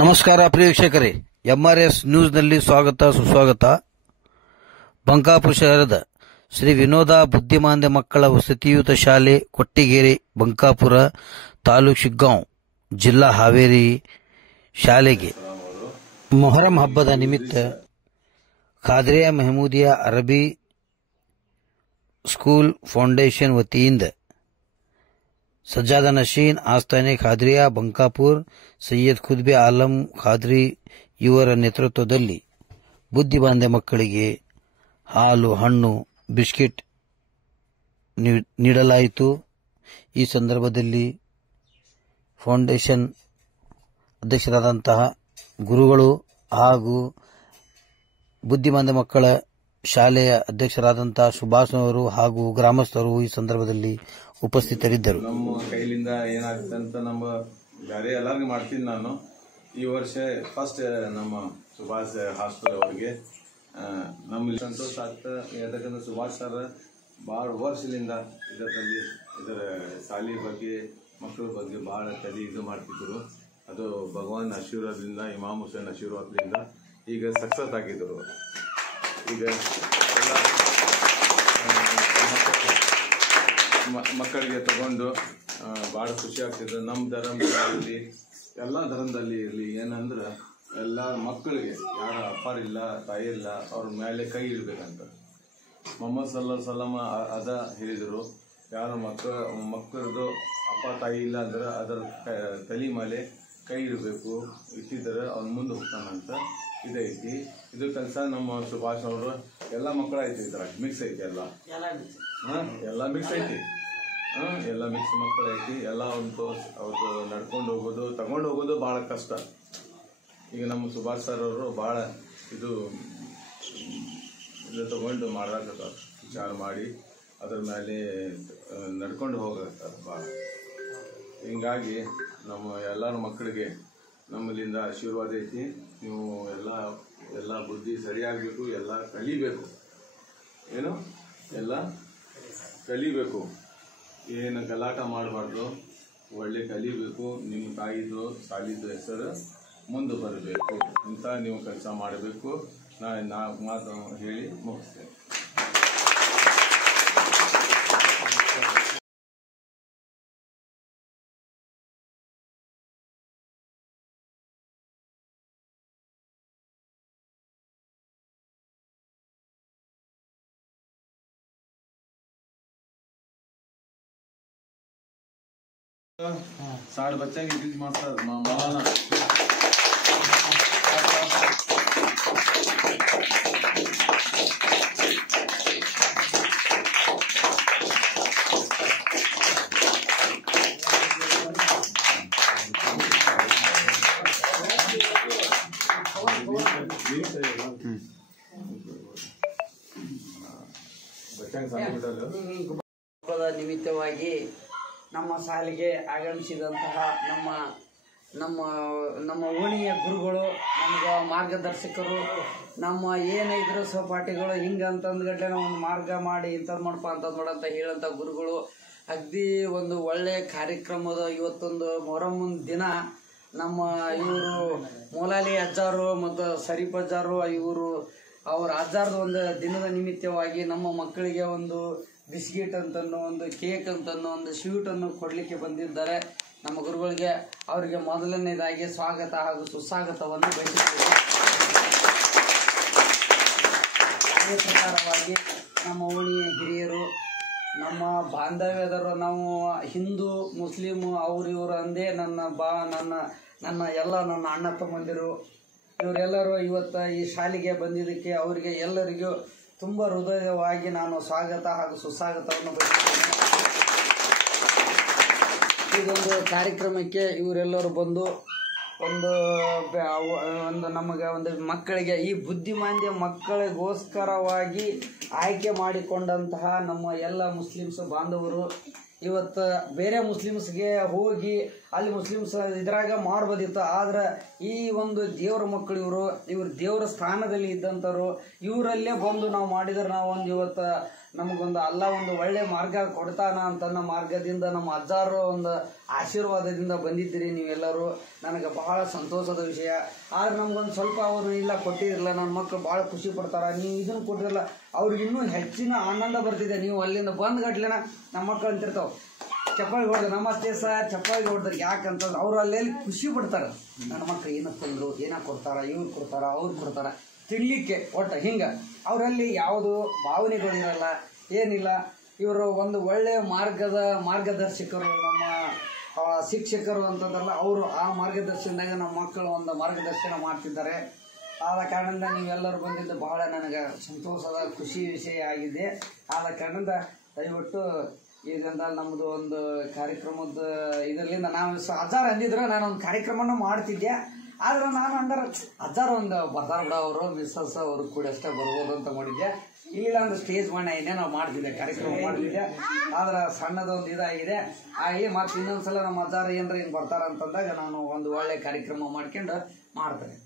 ನಮಸ್ಕಾರ ಪ್ರಿಯ ವೀಕ್ಷಕರೇ, ಎಂಆರ್ಎಸ್ ನ್ಯೂಸ್ನಲ್ಲಿ ಸ್ವಾಗತ ಸುಸ್ವಾಗತ. ಬಂಕಾಪುರ ಶಹರದ ಶ್ರೀ ವಿನೋದ ಬುದ್ಧಿಮಾಂದ್ಯ ಮಕ್ಕಳ ವಸತಿಯುತ ಶಾಲೆ ಕೊಟ್ಟಿಗೆರೆ ಬಂಕಾಪುರ ತಾಲೂಕು ಶಿಗ್ಗಾಂವ್ ಜಿಲ್ಲಾ ಹಾವೇರಿ ಶಾಲೆಗೆ ಮೊಹರಂ ಹಬ್ಬದ ನಿಮಿತ್ತ ಖಾದ್ರಿಯಾ ಮೆಹಮೂದಿಯಾ ಅರಬಿ ಸ್ಕೂಲ್ ಫೌಂಡೇಶನ್ ವತಿಯಿಂದ ಸಜ್ಜಾದ ನಶೀನ್ ಆಸ್ಥಾನೆ ಖಾದ್ರಿಯಾ ಬಂಕಾಪುರ್ ಸೈಯದ್ ಖುದ್ಬೆ ಆಲಂ ಖಾದ್ರಿ ಇವರ ನೇತೃತ್ವದಲ್ಲಿ ಬುದ್ಧಿಮಾಂದ್ಯ ಮಕ್ಕಳಿಗೆ ಹಾಲು, ಹಣ್ಣು, ಬಿಸ್ಕಿಟ್ ನೀಡಲಾಯಿತು. ಈ ಸಂದರ್ಭದಲ್ಲಿ ಫೌಂಡೇಶನ್ ಅಧ್ಯಕ್ಷರಾದಂತಹ ಗುರುಗಳು ಹಾಗೂ ಬುದ್ಧಿಮಾಂದ್ಯ ಮಕ್ಕಳ ಶಾಲೆಯ ಅಧ್ಯಕ್ಷರಾದಂತಹ ಸುಭಾಷ್ ಅವರು ಹಾಗೂ ಗ್ರಾಮಸ್ಥರು ಈ ಸಂದರ್ಭದಲ್ಲಿ ಉಪಸ್ಥಿತರಿದ್ದರು. ನಮ್ಮ ಕೈಲಿಂದ ಏನಾಗುತ್ತೆ ಅಂತ ನಮ್ಮ ಬೇರೆ ಎಲ್ಲರಿಗೂ ಮಾಡ್ತೀನಿ. ನಾನು ಈ ವರ್ಷ ಫಸ್ಟ್ ನಮ್ಮ ಸುಭಾಷ್ ಹಾಸ್ಟೆಲ್ ಅವರಿಗೆ ನಮ್ಮಲ್ಲಿ ಸಂತೋಷ ಆಗ್ತದೆ. ಯಾಕಂದ್ರೆ ಸುಭಾಷ್ ಸರ್ ಭಾಳ ವರ್ಷದಿಂದ ಇದರ ಶಾಲೆ ಬಗ್ಗೆ ಮಕ್ಕಳ ಬಗ್ಗೆ ಬಹಳ ಇದು ಮಾಡ್ತಿದ್ರು. ಅದು ಭಗವಾನ್ ಆಶೀರ್ವಾದದಿಂದ, ಇಮಾಮ್ ಹುಸೇನ್ ಆಶೀರ್ವಾದದಿಂದ ಈಗ ಸಕ್ಸಸ್ ಆಗಿದ್ದರು. ಈಗ ಮಕ್ಕಳಿಗೆ ತಗೊಂಡು ಭಾಳ ಖುಷಿ ಆಗ್ತಿದ್ರು. ನಮ್ಮ ಧರ್ಮದಲ್ಲಿ ಎಲ್ಲ ಧರ್ಮದಲ್ಲಿ ಇರಲಿ, ಏನಂದ್ರೆ ಎಲ್ಲ ಮಕ್ಕಳಿಗೆ ಯಾರ ಅಪ್ಪಾರಿಲ್ಲ ತಾಯಿ ಇಲ್ಲ ಅವ್ರ ಮೇಲೆ ಕೈ ಇಡಬೇಕಂತ ಮೊಹಮ್ಮದ್ ಸಲ್ಲಲ್ಲಾಹು ಅದ ಹೇಳಿದರು. ಯಾರ ಮಕ್ಕಳದು ಅಪ್ಪ ತಾಯಿ ಇಲ್ಲ ಅಂದ್ರೆ ಅದರ ತಲೆ ಮೇಲೆ ಕೈ ಇಡಬೇಕು, ಇಟ್ಟಿದ್ರೆ ಅವ್ನು ಮುಂದೆ ಹೋಗ್ತಾನಂತ ಇದೈತಿ. ಇದು ಕೆಲಸ ನಮ್ಮ ಸುಭಾಷ್ ಅವರು ಎಲ್ಲ ಮಕ್ಕಳು ಐತಿ, ಇದ್ರಾಗ ಮಿಕ್ಸ್ ಐತಿ, ಎಲ್ಲ ಮಿಕ್ಸ್ ಐತಿ. ಎಲ್ಲ ಮಿಕ್ಸ್ ಮಕ್ಕಳು ಐತಿ. ಎಲ್ಲ ಅವ್ರದ್ದು ನಡ್ಕೊಂಡು ಹೋಗೋದು ತಗೊಂಡು ಹೋಗೋದು ಭಾಳ ಕಷ್ಟ. ಈಗ ನಮ್ಮ ಸುಭಾಷ್ ಸರ್ ಅವರು ಭಾಳ ಇದು ತಗೊಂಡು ಮಾಡಾಕತ್ತಾರ, ವಿಚಾರ ಮಾಡಿ ಅದ್ರ ಮೇಲೆ ನಡ್ಕೊಂಡು ಹೋಗತ್ತಾರ ಭಾಳ. ಹಿಂಗಾಗಿ ನಮ್ಮ ಎಲ್ಲರ ಮಕ್ಕಳಿಗೆ ನಮ್ಮಲ್ಲಿಂದ ಆಶೀರ್ವಾದ ಐತಿ. ನೀವು ಎಲ್ಲ ಬುದ್ಧಿ ಸರಿಯಾಗಬೇಕು, ಎಲ್ಲ ಕಲಿಬೇಕು, ಎಲ್ಲ ಕಲಿಬೇಕು, ಏನು ಗಲಾಟ ಮಾಡಬಾರ್ದು, ಒಳ್ಳೆ ಕಲಿಬೇಕು. ನಿಮ್ಮ ತಾಯಿದು ಶಾಲಿದು ಹೆಸರು ಮುಂದೆ ಬರಬೇಕು ಅಂತ ನೀವು ಕೆಲಸ ಮಾಡಬೇಕು. ನಾ ಮಾತು ಹೇಳಿ ಮುಗಿಸ್ತೇನೆ. साठ बच्चा की इंग्लिश मास्टर मौलाना ನಿಮಿತ್ತವಾಗಿ ನಮ್ಮ ಶಾಲೆಗೆ ಆಗಮಿಸಿದಂತಹ ನಮ್ಮ ಓಣಿಯ ಗುರುಗಳು, ನಮ್ಗೆ ಮಾರ್ಗದರ್ಶಕರು, ನಮ್ಮ ಏನಿದ್ರು ಸಹಪಾಠಿಗಳು, ಹಿಂಗಂತಂದ್ಗಡ್ಡೆ ನಾವು ಒಂದು ಮಾರ್ಗ ಮಾಡಿ ಇಂಥದ್ದು ಮಾಡಪ್ಪ ಅಂತಂದು ಮಾಡಂತ ಹೇಳಂತ ಗುರುಗಳು. ಅಗದಿ ಒಂದು ಒಳ್ಳೆ ಕಾರ್ಯಕ್ರಮದ ಇವತ್ತೊಂದು ಮೊಹರಮ್ಮನ ದಿನ ನಮ್ಮ ಇವರು ಮೌಲಾಲಿ ಅಜ್ಜಾರು ಮತ್ತು ಶರೀಫ್ ಅಜ್ಜಾರು ಅವ್ರ ಅಜ್ಜಾರ್ದ ಒಂದು ದಿನದ ನಿಮಿತ್ತವಾಗಿ ನಮ್ಮ ಮಕ್ಕಳಿಗೆ ಒಂದು ಬಿಸ್ಕಿಟ್ ಅಂತನೋ, ಒಂದು ಕೇಕ್ ಅಂತನೋ, ಒಂದು ಸ್ವೀಟ್ ಅನ್ನು ಕೊಡ್ಲಿಕ್ಕೆ ಬಂದಿದ್ದಾರೆ. ನಮ್ಮ ಗುರುಗಳಿಗೆ ಅವರಿಗೆ ಮೊದಲನೇದಾಗಿ ಸ್ವಾಗತ ಹಾಗೂ ಸುಸ್ವಾಗತವನ್ನು ಬಯಸುತ್ತೇವೆ. ಅದೇ ಪ್ರಕಾರವಾಗಿ ನಮ್ಮ ಓಣಿಯ ಹಿರಿಯರು, ನಮ್ಮ ಬಾಂಧವ್ಯದರು, ನಾವು ಹಿಂದೂ ಮುಸ್ಲಿಂ ಇವರು ಅಂದೇ ನನ್ನ ಅಣ್ಣ ತಮ್ಮಂದಿರು ಇವರೆಲ್ಲರೂ ಇವತ್ತು ಈ ಶಾಲೆಗೆ ಬಂದಿದ್ದಕ್ಕೆ ಅವರಿಗೆ ಎಲ್ಲರಿಗೂ ತುಂಬ ಹೃದಯವಾಗಿ ನಾನು ಸ್ವಾಗತ ಹಾಗೂ ಸುಸ್ವಾಗತವನ್ನು ಬಯಸುತ್ತೇನೆ. ಇದೊಂದು ಕಾರ್ಯಕ್ರಮಕ್ಕೆ ಇವರೆಲ್ಲರೂ ಬಂದು ಒಂದು ನಮಗೆ ಒಂದು ಮಕ್ಕಳಿಗೆ ಈ ಬುದ್ಧಿಮಾಂದ್ಯ ಮಕ್ಕಳಿಗೋಸ್ಕರವಾಗಿ ಆಯ್ಕೆ ಮಾಡಿಕೊಂಡಂತಹ ನಮ್ಮ ಎಲ್ಲ ಮುಸ್ಲಿಮ್ಸ್ ಬಾಂಧವರು ಇವತ್ತು ಬೇರೆ ಮುಸ್ಲಿಮ್ಸ್ಗೆ ಹೋಗಿ ಅಲ್ಲಿ ಮುಸ್ಲಿಮ್ಸ್ ಇದ್ರಾಗ ಮಾಡ್ಬೋದಿತ್ತು. ಆದ್ರೆ ಈ ಒಂದು ದೇವರ ಮಕ್ಕಳು ಇವರು ದೇವರ ಸ್ಥಾನದಲ್ಲಿ ಇದ್ದಂಥವ್ರು, ಇವರಲ್ಲೇ ಬಂದು ನಾವು ಮಾಡಿದ್ರೆ ನಾವು ಒಂದು ಇವತ್ತು ನಮಗೊಂದು ಅಲ್ಲ ಒಂದು ಒಳ್ಳೆ ಮಾರ್ಗ ಕೊಡ್ತಾನ ಅಂತನ್ನೋ ಮಾರ್ಗದಿಂದ ನಮ್ಮ ಅಜ್ಜಾರು ಒಂದು ಆಶೀರ್ವಾದದಿಂದ ಬಂದಿದ್ದೀರಿ ನೀವೆಲ್ಲರೂ. ನನಗೆ ಬಹಳ ಸಂತೋಷದ ವಿಷಯ. ಆದ್ರೆ ನಮ್ಗೊಂದು ಸ್ವಲ್ಪ ಅವರು ಇಲ್ಲ ಕೊಟ್ಟಿರಲಿಲ್ಲ, ನನ್ನ ಮಕ್ಕಳು ಭಾಳ ಖುಷಿ ಪಡ್ತಾರೆ. ನೀವು ಇದನ್ನು ಕೊಟ್ಟಿರಲ್ಲ, ಅವ್ರಿಗೆ ಇನ್ನೂ ಹೆಚ್ಚಿನ ಆನಂದ ಬರ್ತಿದೆ. ನೀವು ಅಲ್ಲಿಂದ ಬಂದ್ ಗಟ್ಲೆನ ನಮ್ಮ ಮಕ್ಕಳು ಅಂತಿರ್ತಾವೆ ಚಪ್ಪಾಳಿ ಹೊಡೆದ್ರೆ ನಮಸ್ತೆ ಸರ್ ಚಪ್ಪಾಳಿ ಹೊಡೆದ್ರೆ ಯಾಕಂತಂದ್ರೆ ಅವ್ರು ಅಲ್ಲಿ ಖುಷಿ ಪಡ್ತಾರೆ. ನನ್ನ ಮಕ್ಕಳು ಏನೋ ತಂದ್ರು, ಏನೋ ಕೊಡ್ತಾರ, ಇವ್ರು ಕೊಡ್ತಾರ, ಅವ್ರು ಕೊಡ್ತಾರ ತಿನ್ಲಿಕ್ಕೆ ಒಟ್ಟು ಹಿಂಗೆ ಅವರಲ್ಲಿ ಯಾವುದು ಭಾವನೆಗಳಿರಲ್ಲ, ಏನಿಲ್ಲ. ಇವರು ಒಂದು ಒಳ್ಳೆಯ ಮಾರ್ಗದರ್ಶಕರು, ನಮ್ಮ ಶಿಕ್ಷಕರು ಅಂತಂದಲ್ಲ, ಅವರು ಆ ಮಾರ್ಗದರ್ಶನದಾಗ ನಮ್ಮ ಮಕ್ಕಳು ಒಂದು ಮಾರ್ಗದರ್ಶನ ಮಾಡ್ತಿದ್ದಾರೆ. ಆದ ಕಾರಣದಿಂದ ನೀವೆಲ್ಲರೂ ಬಂದಿದ್ದು ಬಹಳ ನನಗೆ ಸಂತೋಷದ ಖುಷಿ ವಿಷಯ ಆಗಿದೆ. ಆದ ಕಾರಣದಿಂದ ದಯವಿಟ್ಟು ಈಗಂದ ನಮ್ಮದು ಒಂದು ಕಾರ್ಯಕ್ರಮದ ಇದರಿಂದ ನಾವು ಅಜ್ಜಾರು ಅಂದಿದ್ರು ನಾನೊಂದು ಕಾರ್ಯಕ್ರಮನ ಮಾಡ್ತಿದ್ದೆ. ಆದ್ರೆ ನಾನು ಅಂದ್ರೆ ಅಜ್ಜಾರು ಒಂದು ಬರ್ತಾರ ಬಿಡ ಅವರು ಮಿಸ್ಸಸ್ ಅವರು ಕೂಡ ಅಷ್ಟೇ ಬರ್ಬೋದು ಅಂತ ಮಾಡಿದ್ದೆ. ಇಲ್ಲ ಅಂದ್ರೆ ಸ್ಟೇಜ್ ಮಣ್ಣ ಏನೇನೋ ಮಾಡ್ತಿದ್ದೆ, ಕಾರ್ಯಕ್ರಮ ಮಾಡ್ತಿದ್ದೆ. ಆದ್ರೆ ಸಣ್ಣದೊಂದು ಇದಾಗಿದೆ. ಮತ್ತೆ ಇನ್ನೊಂದ್ಸಲ ನಮ್ಮ ಅಜ್ಜಾರು ಏನ್ರ ಹಿಂಗೆ ಬರ್ತಾರ ಅಂತಂದಾಗ ನಾನು ಒಂದು ಒಳ್ಳೆ ಕಾರ್ಯಕ್ರಮ ಮಾಡ್ಕೊಂಡು ಮಾಡ್ತೇನೆ.